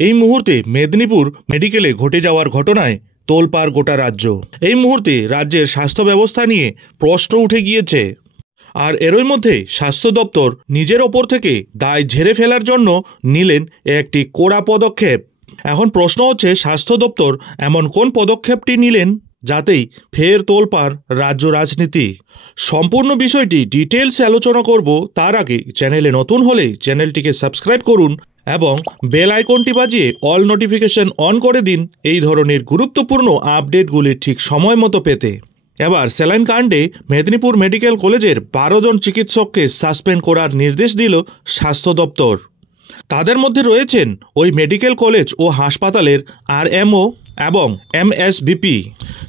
এই মুহূর্তে মেদিনীপুর মেডিকেলে ঘটে যাওয়ার ঘটনায় তোলপাড় গোটা রাজ্য। এই মুহূর্তে রাজ্যের স্বাস্থ্য ব্যবস্থা নিয়ে প্রশ্ন উঠে গিয়েছে। আর এরই মধ্যে স্বাস্থ্য দপ্তর নিজের ওপর থেকে দায় ঝেড়ে ফেলার জন্য নিলেন একটি কড়া পদক্ষেপ। এখন প্রশ্ন হচ্ছে, স্বাস্থ্য দপ্তর এমন কোন পদক্ষেপটি নিলেন যাতেই ফের তোলপাড় রাজ্য রাজনীতি। সম্পূর্ণ বিষয়টি ডিটেলস আলোচনা করব। তার আগে চ্যানেলে নতুন হলে চ্যানেলটিকে সাবস্ক্রাইব করুন এবং বেল আইকনটি বাজিয়ে অল নোটিফিকেশন অন করে দিন এই ধরনের গুরুত্বপূর্ণ আপডেটগুলি ঠিক সময় মতো পেতে। এবার স্যালাইন কাণ্ডে মেদিনীপুর মেডিকেল কলেজের 12 জন চিকিৎসককে সাসপেন্ড করার নির্দেশ দিল স্বাস্থ্য দপ্তর। তাদের মধ্যে রয়েছেন ওই মেডিকেল কলেজ ও হাসপাতালের আরএমও এবং এমএসভিপি।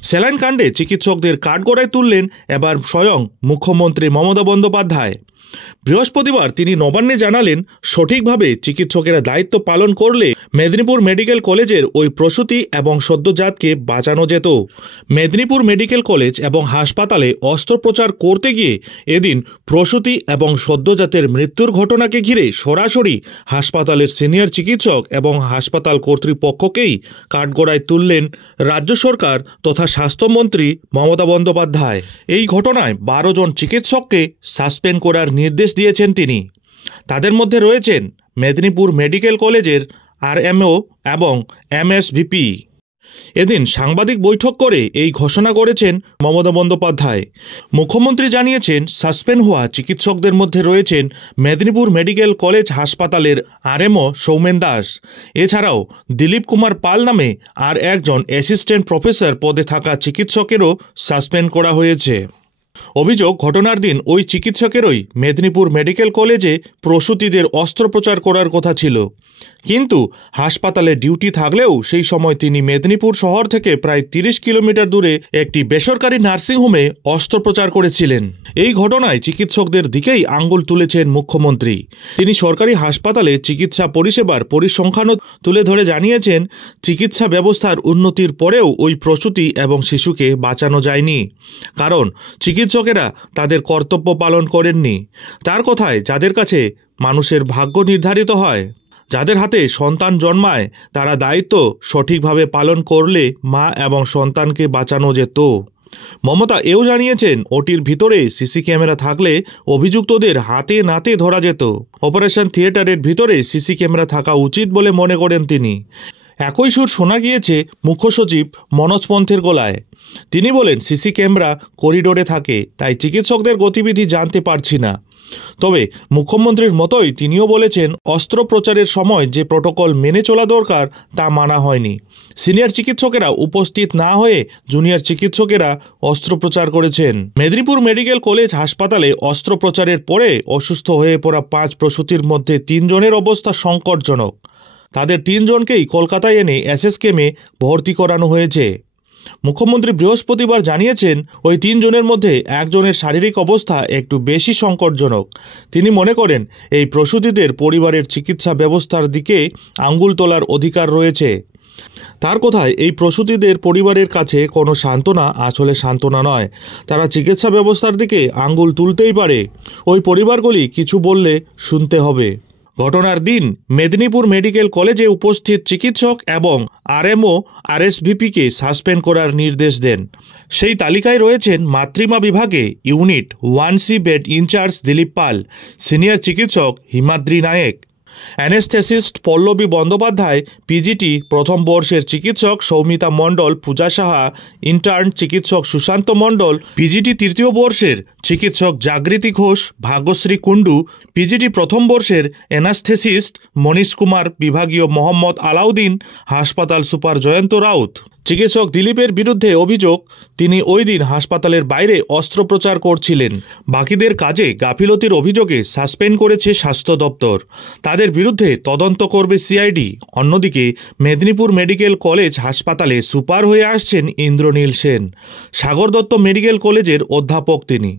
স্যালাইন কাণ্ডে চিকিৎসকদের কাঠগড়ায় তুললেন এবার স্বয়ং মুখ্যমন্ত্রী মমতা বন্দ্যোপাধ্যায়। বৃহস্পতিবার তিনি নবান্নে জানালেন, সঠিকভাবে চিকিৎসকেরা দায়িত্ব পালন করলে মেদিনীপুর মেডিকেল কলেজের ওই প্রসূতি এবং সদ্যজাতকে বাঁচানো যেত। মেদিনীপুর মেডিকেল কলেজ এবং হাসপাতালে অস্ত্রোপচার করতে গিয়ে এদিন প্রসূতি এবং সদ্যজাতের মৃত্যুর ঘটনাকে ঘিরে সরাসরি হাসপাতালের সিনিয়র চিকিৎসক এবং হাসপাতাল কর্তৃপক্ষকেই কাঠগড়ায় তুললেন রাজ্য সরকার তথা স্বাস্থ্যমন্ত্রী মমতা বন্দ্যোপাধ্যায়। এই ঘটনায় 12 জন চিকিৎসককে সাসপেন্ড করার নির্দেশ দিয়েছেন তিনি। তাদের মধ্যে রয়েছেন মেদিনীপুর মেডিকেল কলেজের আরএমও এবং এমএসভিপি। এদিন সাংবাদিক বৈঠক করে এই ঘোষণা করেছেন মমতা বন্দ্যোপাধ্যায়। মুখ্যমন্ত্রী জানিয়েছেন, সাসপেন্ড হওয়া চিকিৎসকদের মধ্যে রয়েছেন মেদিনীপুর মেডিকেল কলেজ হাসপাতালের আরএমও সৌমেন দাস। এছাড়াও দিলীপ কুমার পাল নামে আর একজন অ্যাসিস্ট্যান্ট প্রফেসর পদে থাকা চিকিৎসকেরও সাসপেন্ড করা হয়েছে। অভিযোগ, ঘটনার দিন ওই চিকিৎসকেরই মেদিনীপুর মেডিকেল কলেজে প্রসূতিদের অস্ত্রোপচার করার কথা ছিল, কিন্তু হাসপাতালে ডিউটি থাকলেও সেই সময় তিনি মেদিনীপুর শহর থেকে প্রায় 30 কিলোমিটার দূরে একটি বেসরকারি নার্সিংহোমে অস্ত্রোপচার করেছিলেন। এই ঘটনায় চিকিৎসকদের দিকেই আঙুল তুলেছেন মুখ্যমন্ত্রী। তিনি সরকারি হাসপাতালে চিকিৎসা পরিষেবার পরিসংখ্যানও তুলে ধরে জানিয়েছেন, চিকিৎসা ব্যবস্থার উন্নতির পরেও ওই প্রসূতি এবং শিশুকে বাঁচানো যায়নি, কারণ চিকিৎসকেরা তাদের কর্তব্য পালন করেননি। তার কথায়, যাদের কাছে মানুষের ভাগ্য নির্ধারিত হয়, যাদের হাতে সন্তান জন্মায়, তারা দায়িত্ব সঠিকভাবে পালন করলে মা এবং সন্তানকে বাঁচানো যেত। মমতা এও জানিয়েছেন, ওটির ভিতরে সিসি ক্যামেরা থাকলে অভিযুক্তদের হাতে নাতে ধরা যেত। অপারেশন থিয়েটারের ভিতরে সিসি ক্যামেরা থাকা উচিত বলে মনে করেন তিনি। একই সুর শোনা গিয়েছে মুখ্য সচিব মনোজ পন্থের গলায়। তিনি বলেন, সিসি ক্যামেরা করিডোরে থাকে, তাই চিকিৎসকদের গতিবিধি জানতে পারছি না। তবে মুখ্যমন্ত্রীর মতোই তিনিও বলেছেন, অস্ত্রোপচারের সময় যে প্রটোকল মেনে চলা দরকার তা মানা হয়নি। সিনিয়র চিকিৎসকেরা উপস্থিত না হয়ে জুনিয়র চিকিৎসকেরা অস্ত্রোপচার করেছেন। মেদিনীপুর মেডিকেল কলেজ হাসপাতালে অস্ত্রোপচারের পরে অসুস্থ হয়ে পড়া 5 প্রসূতির মধ্যে 3 জনের অবস্থা সংকটজনক। তাদের 3 জনকেই কলকাতায় এনে এসএসকেমে ভর্তি করানো হয়েছে। মুখ্যমন্ত্রী বৃহস্পতিবার জানিয়েছেন, ওই 3 জনের মধ্যে একজনের শারীরিক অবস্থা একটু বেশি সংকটজনক। তিনি মনে করেন, এই প্রসূতিদের পরিবারের চিকিৎসা ব্যবস্থার দিকে আঙ্গুল তোলার অধিকার রয়েছে। তার কথায়, এই প্রসূতিদের পরিবারের কাছে কোনো সান্ত্বনা আসলে সান্ত্বনা নয়, তারা চিকিৎসা ব্যবস্থার দিকে আঙ্গুল তুলতেই পারে। ওই পরিবারগুলি কিছু বললে শুনতে হবে। ঘটনার দিন মেদিনীপুর মেডিকেল কলেজে উপস্থিত চিকিৎসক এবং আরএমও আরএসভিপিকে সাসপেন্ড করার নির্দেশ দেন। সেই তালিকায় রয়েছেন মাতৃমা বিভাগে unit 1C bed incharge Dilip Pal, senior চিকিৎসক হিমাদ্রি নায়েক, অ্যানেস্থেসিস্ট পল্লবী বন্দ্যোপাধ্যায়, পিজিটি প্রথম বর্ষের চিকিৎসক সৌমিতা মণ্ডল, পূজা সাহা, ইন্টার্ন চিকিৎসক সুশান্ত মণ্ডল, পিজিটি তৃতীয় বর্ষের চিকিৎসক জাগৃতি ঘোষ, ভাগ্যশ্রী কুণ্ডু, পিজিটি প্রথম বর্ষের অ্যানাস্থেসিস্ট মনীশ কুমার, বিভাগীয় মোহাম্মদ আলাউদ্দিন, হাসপাতাল সুপার জয়ন্ত রাউত। চিকিৎসক দিলীপের বিরুদ্ধে অভিযোগ, তিনি ওই দিন হাসপাতালের বাইরে অস্ত্রোপচার করছিলেন। বাকিদের কাজে গাফিলতির অভিযোগে সাসপেন্ড করেছে স্বাস্থ্য দপ্তর। তাদের বিরুদ্ধে তদন্ত করবে সিআইডি। অন্যদিকে মেদিনীপুর মেডিকেল কলেজ হাসপাতালে সুপার হয়ে আসছেন ইন্দ্রনীল সেন। সাগর দত্ত মেডিকেল কলেজের অধ্যাপক তিনি।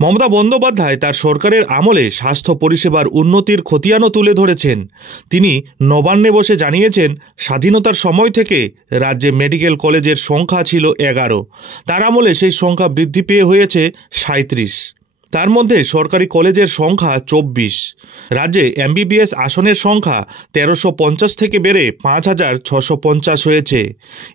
মমতা বন্দ্যোপাধ্যায় তার সরকারের আমলে স্বাস্থ্য পরিষেবার উন্নতির খতিয়ানও তুলে ধরেছেন। তিনি নবান্নে বসে জানিয়েছেন, স্বাধীনতার সময় থেকে রাজ্যে মেডিকেল কলেজের সংখ্যা ছিল 11, তার আমলে সেই সংখ্যা বৃদ্ধি পেয়ে হয়েছে 37। তার মধ্যে সরকারি কলেজের সংখ্যা 24। রাজ্যে এমবিবিএস আসনের সংখ্যা 1350 থেকে বেড়ে 5650 হয়েছে।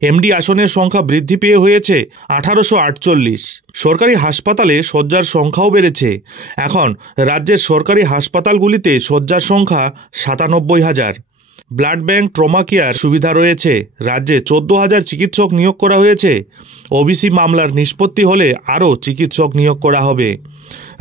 এমডি আসনের সংখ্যা বৃদ্ধি পেয়ে হয়েছে 1848। সরকারি হাসপাতালে শয্যার সংখ্যাও বেড়েছে। এখন রাজ্যের সরকারি হাসপাতালগুলিতে শয্যার সংখ্যা 97,000। ব্লাড ব্যাংক, ট্রমা কেয়ার সুবিধা রয়েছে। রাজ্যে 14,000 চিকিৎসক নিয়োগ করা হয়েছে। ওবিসি মামলার নিষ্পত্তি হলে আরও চিকিৎসক নিয়োগ করা হবে।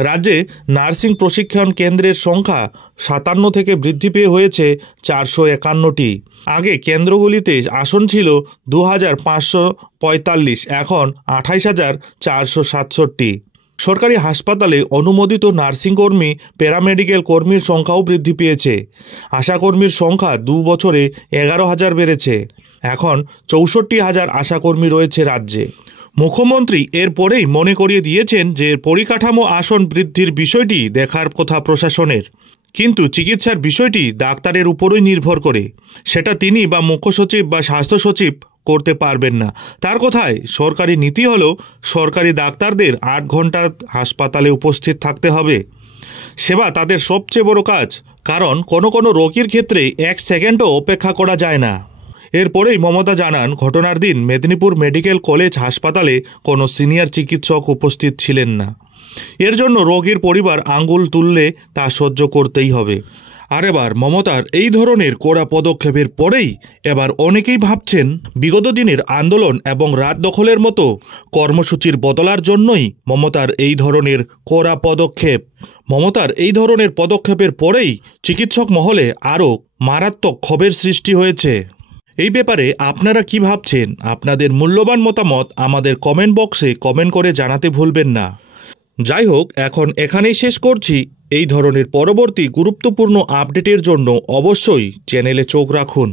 রাজ্যে নার্সিং প্রশিক্ষণ কেন্দ্রের সংখ্যা 57 থেকে বৃদ্ধি পেয়ে হয়েছে 451টি। আগে কেন্দ্রগুলিতে আসন ছিল 2,545, এখন 28,467। সরকারি হাসপাতালে অনুমোদিত নার্সিংকর্মী, প্যারামেডিক্যাল কর্মীর সংখ্যাও বৃদ্ধি পেয়েছে। আশাকর্মীর সংখ্যা 2 বছরে 11,000 বেড়েছে। এখন 64,000 আশাকর্মী রয়েছে রাজ্যে। মুখ্যমন্ত্রী এরপরেই মনে করিয়ে দিয়েছেন যে পরিকাঠামো আসন বৃদ্ধির বিষয়টি দেখার কথা প্রশাসনের, কিন্তু চিকিৎসার বিষয়টি ডাক্তারের উপরই নির্ভর করে। সেটা তিনি বা মুখ্য সচিব বা স্বাস্থ্য সচিব করতে পারবেন না। তার কথায় সরকারি নীতি হলো সরকারি ডাক্তারদের 8 ঘন্টা হাসপাতালে উপস্থিত থাকতে হবে। সেবা তাদের সবচেয়ে বড় কাজ, কারণ কোনো রোগীর ক্ষেত্রে 1 সেকেন্ডও অপেক্ষা করা যায় না। এরপরেই মমতা জানান, ঘটনার দিন মেদিনীপুর মেডিকেল কলেজ হাসপাতালে কোনো সিনিয়র চিকিৎসক উপস্থিত ছিলেন না। এর জন্য রোগীর পরিবার আঙ্গুল তুললে তা সহ্য করতেই হবে। আর এবার মমতার এই ধরনের কড়া পদক্ষেপের পরেই এবার অনেকেই ভাবছেন বিগত দিনের আন্দোলন এবং রাত দখলের মতো কর্মসূচির বদলার জন্যই মমতার এই ধরনের কড়া পদক্ষেপ। মমতার এই ধরনের পদক্ষেপের পরেই চিকিৎসক মহলে আরও মারাত্মক ক্ষোভের সৃষ্টি হয়েছে। এই ব্যাপারে আপনারা কি ভাবছেন? আপনাদের মূল্যবান মতামত আমাদের কমেন্ট বক্সে কমেন্ট করে জানাতে ভুলবেন না। যাই হোক, এখন এখানেই শেষ করছি। এই ধরনের পরবর্তী গুরুত্বপূর্ণ আপডেটের জন্য অবশ্যই চ্যানেলে চোখ রাখুন।